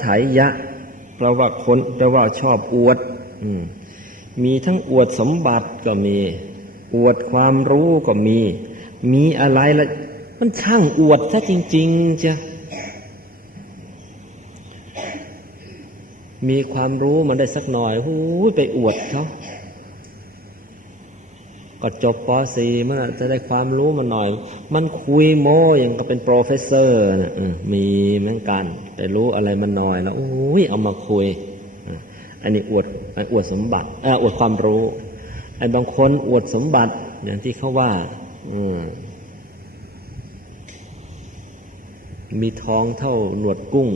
ไถยะแปลว่าคนแปลว่าชอบอวดอืมีทั้งอวดสมบัติก็มี อวดความรู้ก็มี มีอะไรละมันช่างอวดซะจริงๆจ้ะมีความรู้มันได้สักหน่อยหูยไปอวดเขา ก็จบป .4 มันจะได้ความรู้มาหน่อย มันคุยโม้อย่างก็เป็นโปรเฟสเซอร์นะมีเหมือนกัน แต่รู้อะไรมันหน่อยแล้วอ้ยเอามาคุย อันนี้อวดอวดสมบัติอออวดความรู้ไอ้บางคนอวดสมบัติอย่างที่เขาว่า อืมมีท้องเท่าหนวดกุ้ง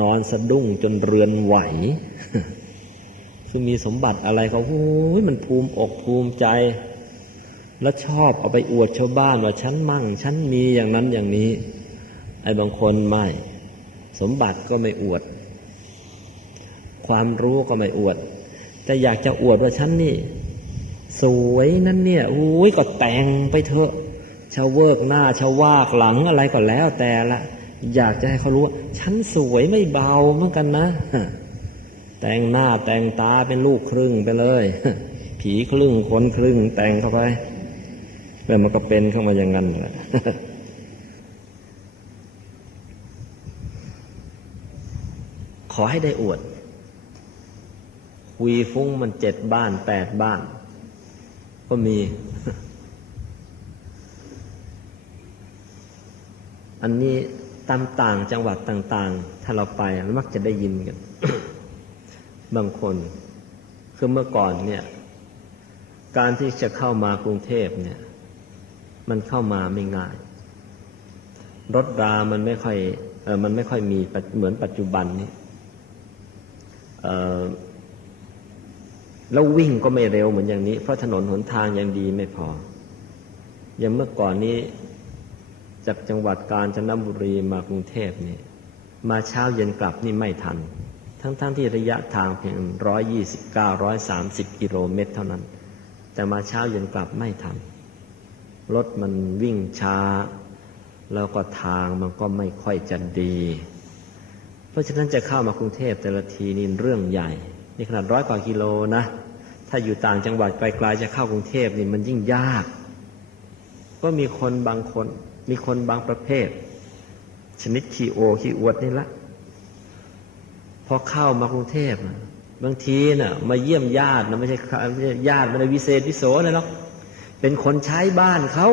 นอนสะดุ้งจนเรือนไหวคือมีสมบัติอะไรเขาโอ้ยมันภูมิอกภูมิใจ แล้วชอบเอาไปอวดชาวบ้านว่าฉันมั่งฉันมีอย่างนั้นอย่างนี้ ไอ้บางคนไม่ สมบัติก็ไม่อวด ความรู้ก็ไม่อวด แต่อยากจะอวดว่าฉันนี่ สวยนั่นเนี่ยโอ้ยก็แต่งไปเถอะชาวเวิร์กหน้าชาววากหลังอะไรก็แล้วแต่ละ อยากจะให้เขารู้ว่าฉันสวยไม่เบาเหมือนกันนะ แต่งหน้าแต่งตาเป็นลูกครึ่งไปเลย ผีครึ่งคนครึ่งแต่งเข้าไป แล้วมันก็เป็นเข้ามาอย่างนั้นแหละขอให้ได้อวดคุยฟุ้งมันเจ็ดบ้านแปดบ้าน ก็มี อันนี้ตามต่างจังหวัดต่าง ๆ ถ้าเราไปมักจะได้ยินกัน บางคน คือเมื่อก่อนเนี่ย การที่จะเข้ามากรุงเทพเนี่ย มันเข้ามาไม่ง่ายรถรามันไม่ค่อยเออมันไม่ค่อยมีเหมือนปัจจุบันนี้เออแล้ววิ่งก็ไม่เร็วเหมือนอย่างนี้ เพราะถนนหนทางยังดีไม่พอ อย่างเมื่อก่อนนี้จากจังหวัดกาญจนบุรีมากรุงเทพนี่มาเช้าเย็นกลับนี่ไม่ทัน ทั้งๆทที่ระยะทางเพียงร้อยยี่สิบเก้าร้อยสามสิบกิโลเมตรเท่านั้น แต่มาเช้าเย็นกลับไม่ทัน รถมันวิ่งช้า แล้วก็ทางมันก็ไม่ค่อยจะดี เพราะฉะนั้นจะเข้ามากรุงเทพแต่ละทีนี่เรื่องใหญ่ นี่ขนาดร้อยกว่ากิโลนะ ถ้าอยู่ต่างจังหวัดไกลๆจะเข้ากรุงเทพนี่มันยิ่งยาก ก็มีคนบางคนมีคนบางประเภท ชนิดขี้โอขี้อวดนี่ละพอเข้ามากรุงเทพบางทีน่ะ มาเยี่ยมญาตินะไม่ใช่ไม่ใช่ญาติไม่ได้วิเศษวิโสเลยหรอก เป็นคนใช้บ้านเขา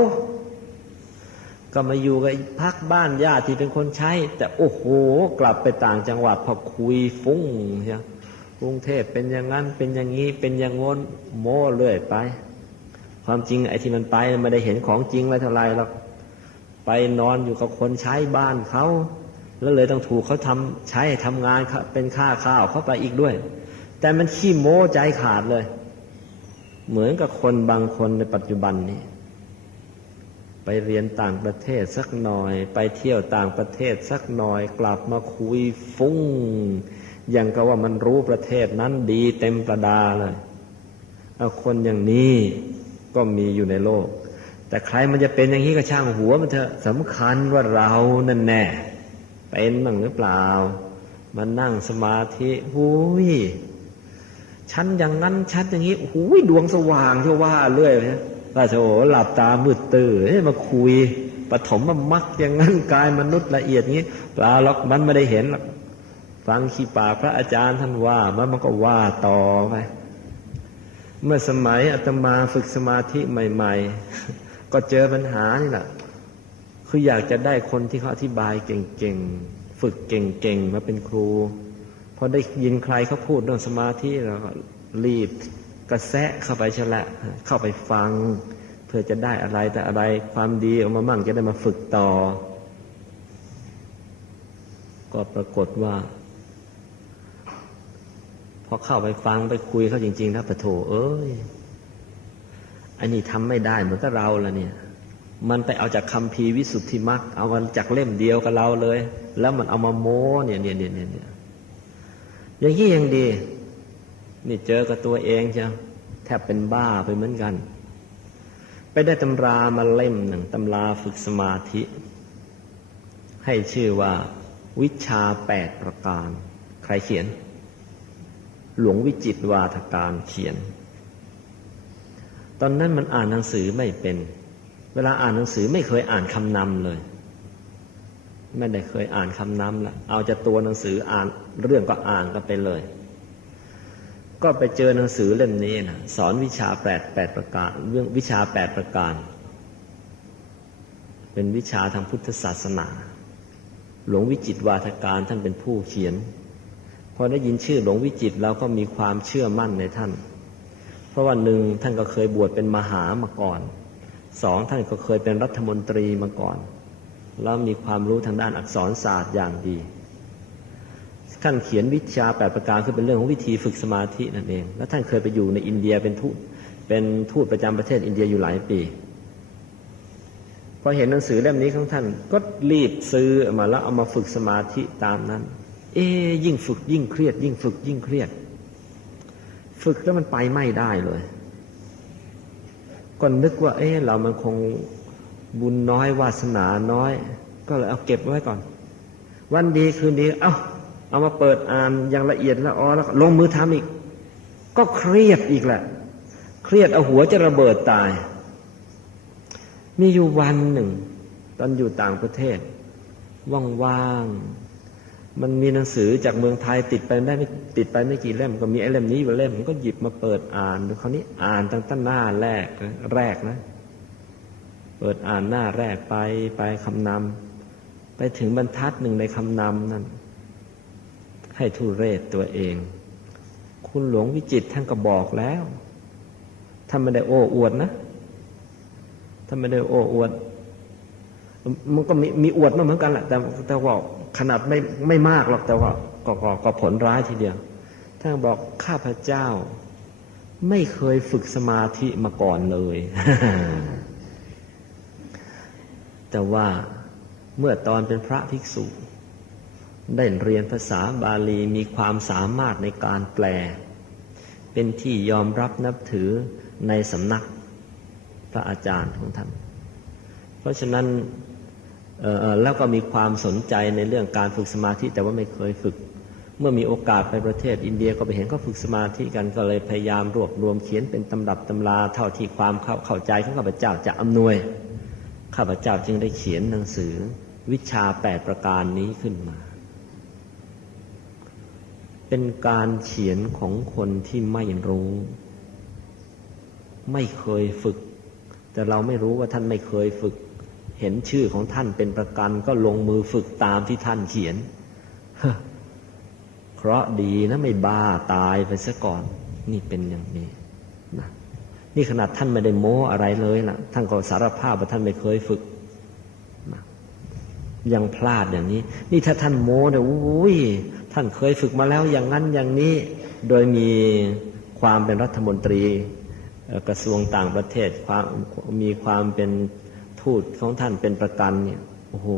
ก็มาอยู่กับพักบ้านญาติที่เป็นคนใช้ แต่โอ้โห กลับไปต่างจังหวัดพอคุยฟุ้งใช่กรุงเทพเป็นอย่างนั้นเป็นอย่างนี้เป็นอย่างงนโม้เรื่อยไป ความจริงไอ้ที่มันไปไม่ได้เห็นของจริงอะไรเท่าไรหรอกไปนอนอยู่กับคนใช้บ้านเขาแล้วเลยต้องถูกเขาทำใช้ทำงานเป็นค่าข้าวเข้าไปอีกด้วย แต่มันขี้โม้ใจขาดเลย เหมือนกับคนบางคนในปัจจุบันนี้ไปเรียนต่างประเทศสักหน่อย ไปเที่ยวต่างประเทศสักหน่อย กลับมาคุยฟุ้งอย่างกับว่ามันรู้ประเทศนั้นดีเต็มประดาเลยเอาคนอย่างนี้ก็มีอยู่ในโลก แต่ใครมันจะเป็นอย่างนี้ก็ช่างหัวมันเถอะสำคัญว่าเรานั่นแน่เป็นบ้างหรือเปล่า มันนั่งสมาธิหุย ฉันอย่างนั้นฉันอย่างนี้หุยดวงสว่างที่ว่าเรื่อยเลยราชโอหลับตามืดตื่นมาคุยปฐมมักอย่างนั้นกายมนุษย์ละเอียดนี้ปลาหรอกมันไม่ได้เห็นหรอกฟังขี้ปากพระอาจารย์ท่านว่ามันมันก็ว่าต่อไปเมื่อสมัยอาตมาฝึกสมาธิใหม่ ๆ ก็เจอปัญหานี่แหละคืออยากจะได้คนที่เขาอธิบายเก่งๆ ฝึกเก่งๆ มาเป็นครู พอได้ยินใครเขาพูดเรื่องสมาธิเราก็รีบกระแสะเข้าไปชละเข้าไปฟัง เพื่อจะได้อะไรแต่อะไรความดีออกมามั่งจะได้มาฝึกต่อ ก็ปรากฏว่า พอเข้าไปฟังไปคุยเขาจริง ๆ นะปะโถเอ้ยอันนี้ทำไม่ได้เหมือนกับเราละเนี่ยมันไปเอาจากคำพีวิสุทธิมรรคเอามันจากเล่มเดียวกับเราเลย แล้วมันเอามาโม้เนี่ยเนี่ยเนี่ยเนี่ย อย่างนี้ยังดี นี่เจอกับตัวเองจ้ะแทบเป็นบ้าไปเหมือนกัน ไปได้ตำรามาเล่มหนึ่งตำราฝึกสมาธิ ให้ชื่อว่า วิชาแปดประการ ใครเขียน หลวงวิจิตวาทการเขียน ตอนนั้นมันอ่านหนังสือไม่เป็น เวลาอ่านหนังสือไม่เคยอ่านคำนำเลย ไม่ได้เคยอ่านคำนำละเอาจะตัวหนังสืออ่าน เรื่องก็อ่านกันไปเลย ก็ไปเจอหนังสือเล่มนี้นะสอนวิชาแปดแปดประการเรื่องวิชาแปดประการ เป็นวิชาทางพุทธศาสนา หลวงวิจิตวาทการท่านเป็นผู้เขียนพอได้ยินชื่อหลวงวิจิตเราก็มีความเชื่อมั่นในท่าน เพราะว่าหนึ่งท่านก็เคยบวชเป็นมหามาก่อนสองท่านก็เคยเป็นรัฐมนตรีมาก่อน แล้วมีความรู้ทางด้านอักษรศาสตร์อย่างดี ท่านเขียนวิชาแปดประการคือเป็นเรื่องของวิธีฝึกสมาธินั่นเอง แล้วท่านเคยไปอยู่ในอินเดียเป็นทูตเป็นทูตประจำประเทศอินเดียอยู่หลายปีพอเห็นหนังสือเล่มนี้ของท่านก็รีบซื้อมาแล้วเอามาฝึกสมาธิตามนั้น เอ๊ยยิ่งฝึกยิ่งเครียด ยิ่งฝึกยิ่งเครียด ฝึกแล้วมันไปไม่ได้เลยก็นึกว่า เอ๊เรามันคงบุญน้อยวาสนาน้อย ก็เลยเอาเก็บไว้ก่อน วันดีคืนดีเอ้า เอามาเปิดอ่านอย่างละเอียดละออแล้วลงมือทำอีก ก็เครียดอีกแหละ เครียดเอาหัวจะระเบิดตาย มีอยู่วันหนึ่ง ตอนอยู่ต่างประเทศ ว่างๆ มันมีหนังสือจากเมืองไทยติดไปได้ไม่ติดไปไม่กี่เล่ม ก็มีไอ้เล่มนี้อยู่เล่มผมก็หยิบมาเปิดอ่านดูคราวนี้อ่านตั้งแต่หน้าแรกแรกนะ เปิดอ่านหน้าแรกไปไปคำนำไปถึงบรรทัดหนึ่งในคำนำนั้น ให้ทุเรศตัวเอง คุณหลวงวิจิตท่านก็บอกแล้วท่านไม่ได้โอ้อวดนะท่านไม่ได้โอ้อวด มันก็มีมีอวดมาเหมือนกันแหละแต่แต่ว่าขนาดไม่ไม่มากหรอกแต่ว่าก็ก็ก็ผลร้ายทีเดียวท่านบอกข้าพเจ้า ไม่เคยฝึกสมาธิมาก่อนเลย แต่ว่าเมื่อตอนเป็นพระภิกษุ ได้เรียนภาษาบาลีมีความสามารถในการแปล เป็นที่ยอมรับนับถือในสำนักพระอาจารย์ของท่าน เพราะฉะนั้นแล้วก็มีความสนใจในเรื่องการฝึกสมาธิแต่ว่าไม่เคยฝึก เมื่อมีโอกาสไปประเทศอินเดียก็ไปเห็นเขาฝึกสมาธิกันก็เลยพยายามรวบรวมเขียนเป็นตำรับตำราเท่าที่ความเข้าเข้าใจของข้าพเจ้าจะอำนวย ข้าพเจ้าจึงได้เขียนหนังสือวิชาแปดประการนี้ขึ้นมา เป็นการเขียนของคนที่ไม่รู้ ไม่เคยฝึก แต่เราไม่รู้ว่าท่านไม่เคยฝึก เห็นชื่อของท่านเป็นประกันก็ลงมือฝึกตามที่ท่านเขียนเพราะดีนะไม่บ้าตายไปซะก่อน นี่เป็นอย่างนี้นะนี่ขนาดท่านไม่ได้โม้อะไรเลยนะท่านก็สารภาพว่าท่านไม่เคยฝึกนะยังพลาดอย่างนี้ นี่ถ้าท่านโม้เนี่ยอุ้ย ท่านเคยฝึกมาแล้วอย่างนั้นอย่างนี้ โดยมีความเป็นรัฐมนตรีกระทรวงต่างประเทศความมีความเป็นทูตของท่านเป็นประกันเนี่ยโอ้โห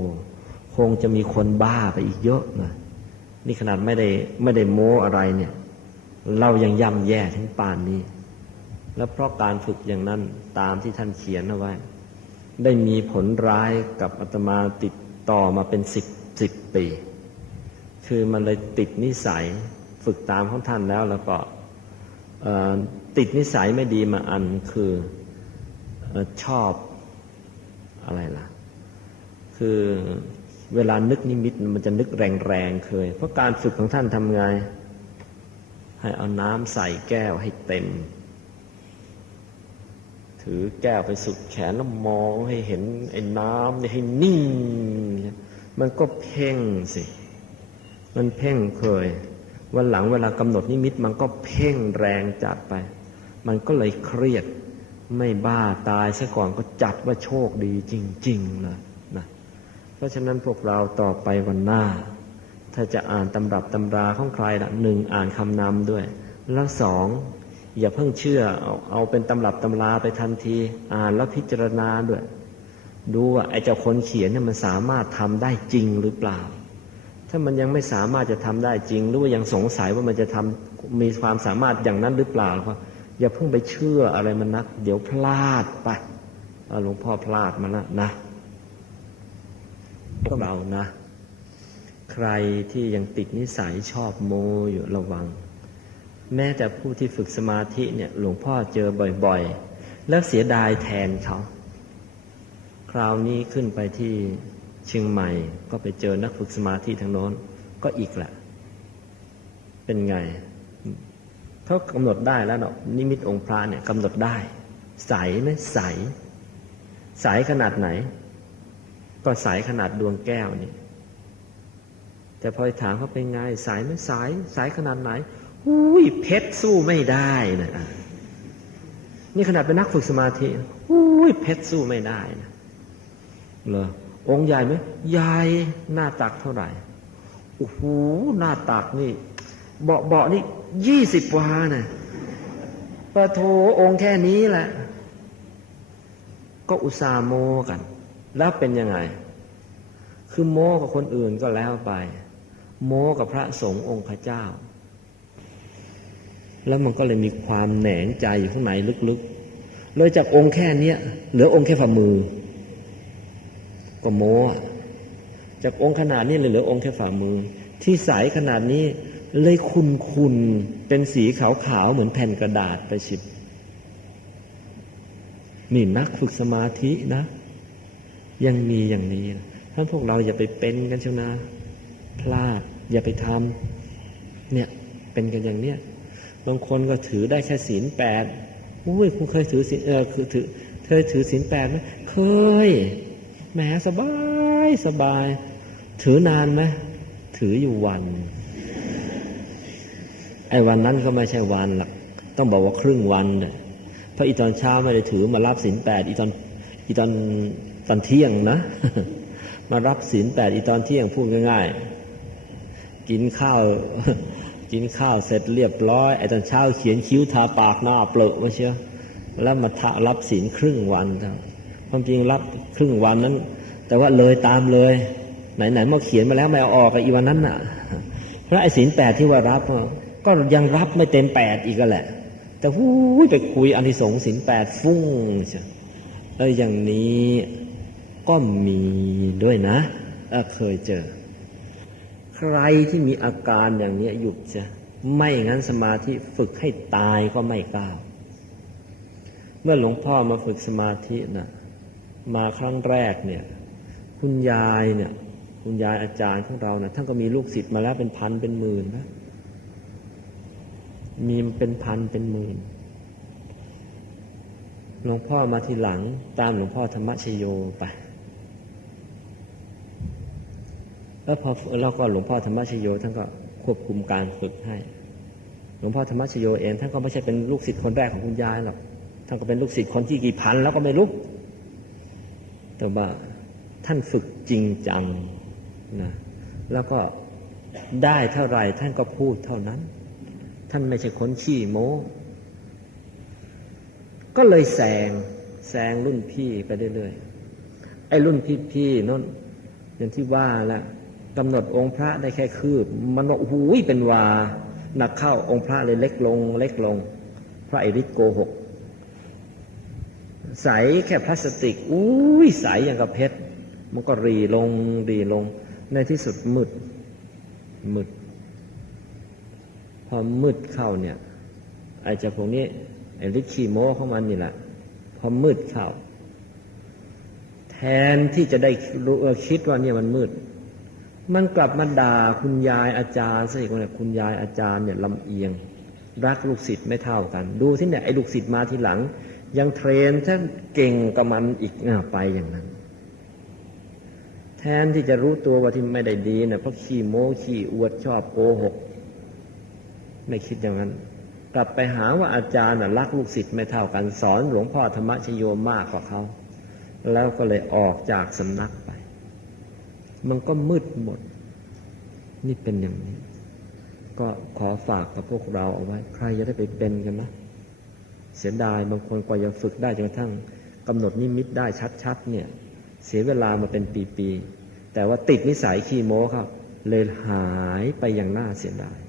คงจะมีคนบ้าไปอีกเยอะนะนี่ขนาดไม่ได้ไม่ได้โม้อะไรเนี่ย เรายังย่ำแย่ถึงป่านนี้ แล้วเพราะการฝึกอย่างนั้นตามที่ท่านเขียนเอาไว้ ได้มีผลร้ายกับอาตมาติดต่อมาเป็นสิบสิบปี คือมันเลยติดนิสัยฝึกตามของท่านแล้วแล้วก็ติดนิสัยไม่ดีมาอันคือชอบอะไรล่ะ คือเวลานึกนิมิตมันจะนึกแรงๆเคย เพราะการฝึกของท่านทำไง ให้เอาน้ำใส่แก้วให้เต็ม ถือแก้วไปสุดแขนแล้วมองให้เห็นไอ้น้ำนี่ให้นิ่ง มันก็เพ่งสิ มันเพ่งเคย วันหลังเวลากำหนดนิมิตมันก็เพ่งแรงจัดไป มันก็เลยเครียดไม่บ้าตายซะก่อนก็จัดว่าโชคดีจริงๆเลยนะเพราะฉะนั้นพวกเราต่อไปวันหน้า ถ้าจะอ่านตำรับตำราของใครละหนึ่งอ่านคำนำด้วย แล้วสองอย่าเพิ่งเชื่อเอาเอาเป็นตำรับตำราไปทันที อ่านแล้วพิจารณาด้วย ดูว่าไอ้เจ้าคนเขียนเนี่ยมันสามารถทำได้จริงหรือเปล่า ถ้ามันยังไม่สามารถจะทำได้จริง หรือว่ายังสงสัยว่ามันจะทำมีความสามารถอย่างนั้นหรือเปล่าก็อย่าเพิ่งไปเชื่ออะไรมันนัก เดี๋ยวพลาดไปหลวงพ่อพลาดมาแล้วนะพวกเรานะ ใครที่ยังติดนิสัยชอบโมอยู่ระวัง แม้แต่ผู้ที่ฝึกสมาธิเนี่ยหลวงพ่อเจอบ่อยๆ แล้วเสียดายแทนเขา คราวนี้ขึ้นไปที่ เชียงใหม่ก็ไปเจอนักฝึกสมาธิทางโน้นก็อีกแหละ เป็นไงเขากำหนดได้แล้วเนาะนิมิตองค์พระเนี่ยกำหนดได้ ใสไหมใส ใสขนาดไหน ก็ใสขนาดดวงแก้วนี่แต่พอถามเขาเป็นไงใสไหมใสใสขนาดไหนอุ้ยเพชรสู้ไม่ได้นะอะนี่ขนาดเป็นนักฝึกสมาธิอุ้ยเพชรสู้ไม่ได้นะเหรอ องค์ใหญ่ไหมใหญ่หน้าตักเท่าไหร่โอ้โหหน้าตักนี่เบาเบานี่ยี่สิบวานะปะโถองค์แค่นี้แหละ ก็อุตส่าห์โมกัน แล้วเป็นยังไง คือโมกับคนอื่นก็แล้วไป โมกับพระสงฆ์องค์ข้าเจ้า แล้วมันก็เลยมีความแหนงใจอยู่ข้างในลึกๆเลยจากองค์แค่เนี้ยเหลือองค์แค่ฝ่ามือ ก็โมอะจากองค์ขนาดนี้เลยเหลือองค์แค่ฝ่ามือ ที่ใสขนาดนี้เลยคุณคุณเป็นสีขาวๆเหมือนแผ่นกระดาษไปชิบนี่นักฝึกสมาธินะ ยังมีอย่างนี้นะท่านพวกเราอย่าไปเป็นกันเชียวนะพลาด อย่าไปทำเนี่ยเป็นกันอย่างเนี้ยบางคนก็ถือได้แค่ศีลแปดอุ้ยคุณเคยถือศีลเออคือถือเคยถือศีลแปดไหมเคย แหมสบายสบาย ถือนานไหมถืออยู่วัน ไอ้วันนั้นก็ไม่ใช่วันหรอกต้องบอกว่าครึ่งวันเนี่ยพราะอีตอนเช้าไม่ได้ถือมารับศีลแปดอีตอนอีตอนตอนเที่ยงนะ มารับศีลแปดอีตอนเที่ยงพูดง่าย ๆ กินข้าวกินข้าวเสร็จเรียบร้อยไอ้ตอนเช้าเขียนคิ้วทาปากหน้าเปลอะมาเชียวแล้วมาทะรับศีลครึ่งวัน ความจริงรับครึ่งวันนั้น แต่ว่าเลยตามเลย ไหนๆเมาเขียนมาแล้วไม่เอาออกอีวันนั้นน่ะพระไอ้ศีลแปดที่ว่ารับก็ยังรับไม่เต็มแปดอีกก็แหละ แต่วู้ยไปคุยอนิสงส์ศีลแปดฟุ้งเชียวเอออย่างนี้ก็มีด้วยนะเเคยเจอ ใครที่มีอาการอย่างนี้หยุดจะไม่งั้นสมาธิฝึกให้ตายก็ไม่กล้า เมื่อหลวงพ่อมาฝึกสมาธิน่ะ มาครั้งแรกเนี่ยคุณยายเนี่ยคุณยายอาจารย์ของเรานะท่านก็มีลูกศิษย์มาแล้วเป็นพันเป็นหมื่นนะมีเป็นพันเป็นหมื่นหลวงพ่อมาทีหลังตามหลวงพ่อธรรมชโยไป แล้วพอแล้วก็หลวงพ่อธรรมชโยท่านก็ควบคุมการฝึกให้ หลวงพ่อธรรมชโยเองท่านก็ไม่ใช่เป็นลูกศิษย์คนแรกของคุณยายหรอกท่านก็เป็นลูกศิษย์คนที่กี่พันแล้วก็ไม่รู้ แต่ว่าท่านฝึกจริงจังนะแล้วก็ได้เท่าไหร่ท่านก็พูดเท่านั้น ท่านไม่ใช่คนขี้โม้ก็เลยแซงแซงรุ่นพี่ไปเรื่อยๆไอ้รุ่นพี่ๆนั่นอย่างที่ว่าแล้วกำหนดองค์พระได้แค่คืบ มันว่าโอ้โหเป็นวาหนักเข้าองค์พระเลยเล็กลง เล็กลง พระไอริโกหก ใสแค่พลาสติกอุ้ยใสอย่างกับเพชร มันก็รีลงรีลง ในที่สุดมืดมืด พอมืดเข้าเนี่ยไอ้เจ้าพวกนี้ไอ้ลิคีโมเข้ามันนี่แหละพอมืดเข้า แทนที่จะได้รู้เออคิดว่าเนี่ยมันมืด มันกลับมาด่าคุณยายอาจารย์ซะอีกว่าเนี่ยคุณยายอาจารย์เนี่ยลำเอียง รักลูกศิษย์ไม่เท่ากัน ดูที่เนี่ยไอ้ลูกศิษย์มาทีหลัง ยังเทรนถ้านเก่งกับมันอีกอะไปอย่างนั้น แทนที่จะรู้ตัวว่าที่ไม่ได้ดีนี่ยเพราะขี้โม้ขี้อวดชอบโกหก ไม่คิดอย่างนั้น กลับไปหาว่าอาจารย์นะรักลูกศิษย์ไม่เท่ากันสอนหลวงพ่อธรรมชโยมากกว่าเขาแล้วก็เลยออกจากสำนักไป มันก็มืดหมด นี่เป็นอย่างนี้ ก็ขอฝากกับพวกเราเอาไว้ ใครจะได้ไปเป็นกันนะ เสียดายบางคนกว่าจะฝึกได้จนกระทั่งกำหนดนิมิตได้ชัดๆเนี่ยเสียเวลามาเป็นปีๆแต่ว่าติดนิสัยขี้โม้ครับ เลยหายไปอย่างน่าเสียดาย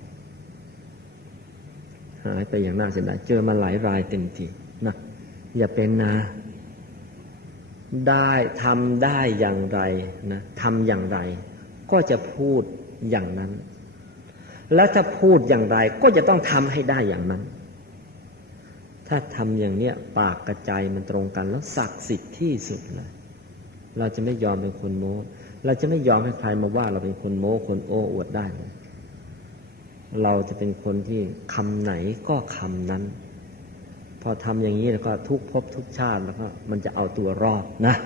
หายไปอย่างน่าเสียดาย เจอมาหลายรายเต็มทีนะอย่าเป็นนะ ได้ทำได้อย่างไรนะทำอย่างไร ก็จะพูดอย่างนั้น แล้วถ้าพูดอย่างไรก็จะต้องทำให้ได้อย่างนั้น ถ้าทำอย่างเนี้ยปากกระใจมันตรงกันแล้วศักดิ์สิทธิ์ที่สุดเลยเราจะไม่ยอมเป็นคนโม้ เราจะไม่ยอมให้ใครมาว่าเราเป็นคนโม้คนโอ้อวดได้เลยเราจะเป็นคนที่คำไหนก็คำนั้น พอทำอย่างนี้แล้วก็ทุกภพทุกชาติแล้วก็มันจะเอาตัวรอดนะ